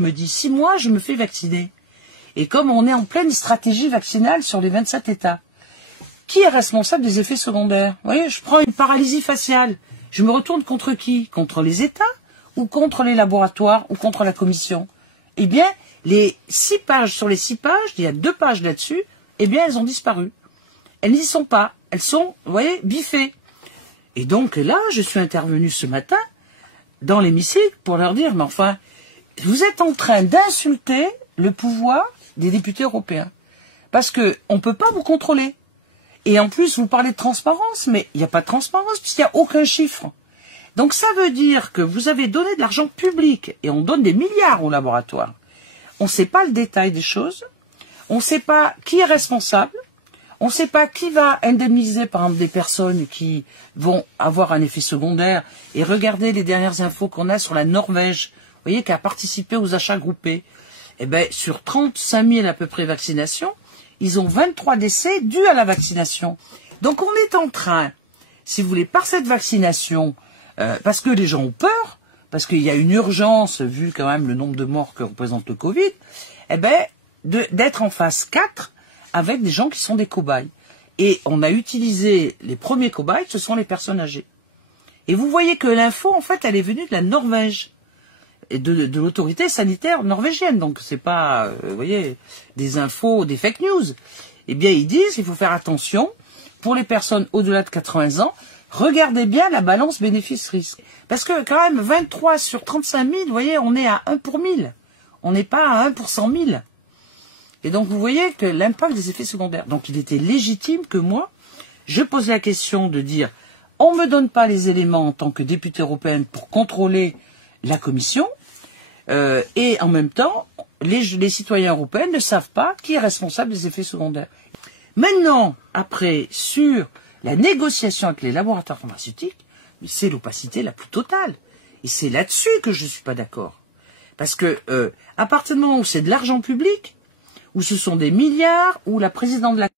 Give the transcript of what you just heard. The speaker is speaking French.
Je me dis, 6 mois, je me fais vacciner. Et comme on est en pleine stratégie vaccinale sur les 27 États, qui est responsable des effets secondaires? Vous voyez, je prends une paralysie faciale. Je me retourne contre qui? Contre les États ou contre les laboratoires ou contre la Commission? Eh bien, les 6 pages sur les 6 pages, il y a 2 pages là-dessus, eh bien, elles ont disparu. Elles n'y sont pas. Elles sont, vous voyez, biffées. Et donc là, je suis intervenu ce matin dans l'hémicycle pour leur dire, mais enfin, vous êtes en train d'insulter le pouvoir des députés européens. Parce que on ne peut pas vous contrôler. Et en plus, vous parlez de transparence, mais il n'y a pas de transparence puisqu'il n'y a aucun chiffre. Donc ça veut dire que vous avez donné de l'argent public et on donne des milliards au laboratoire. On ne sait pas le détail des choses. On ne sait pas qui est responsable. On ne sait pas qui va indemniser, par exemple, des personnes qui vont avoir un effet secondaire. Et regardez les dernières infos qu'on a sur la Norvège, vous voyez, qui a participé aux achats groupés. Eh bien, sur 35 000 à peu près vaccinations, ils ont 23 décès dus à la vaccination. Donc on est en train, si vous voulez, par cette vaccination, parce que les gens ont peur, parce qu'il y a une urgence, vu quand même le nombre de morts que représente le Covid, eh bien, d'être en phase 4 avec des gens qui sont des cobayes. Et on a utilisé les premiers cobayes, ce sont les personnes âgées. Et vous voyez que l'info, en fait, elle est venue de la Norvège, et de l'autorité sanitaire norvégienne. Donc c'est pas, vous voyez, des infos, des fake news. Eh bien, ils disent qu'il faut faire attention pour les personnes au-delà de 80 ans. Regardez bien la balance bénéfice-risque. Parce que quand même, 23 sur 35 000, vous voyez, on est à 1 pour 1000. On n'est pas à 1 pour 100 000. Et donc, vous voyez que l'impact des effets secondaires. Donc, il était légitime que moi, je pose la question de dire, on ne me donne pas les éléments en tant que députée européenne pour contrôler la Commission, et en même temps, les citoyens européens ne savent pas qui est responsable des effets secondaires. Maintenant, après, sur la négociation avec les laboratoires pharmaceutiques, c'est l'opacité la plus totale. Et c'est là-dessus que je ne suis pas d'accord. Parce que, à partir du moment où c'est de l'argent public, où ce sont des milliards, où la présidente de la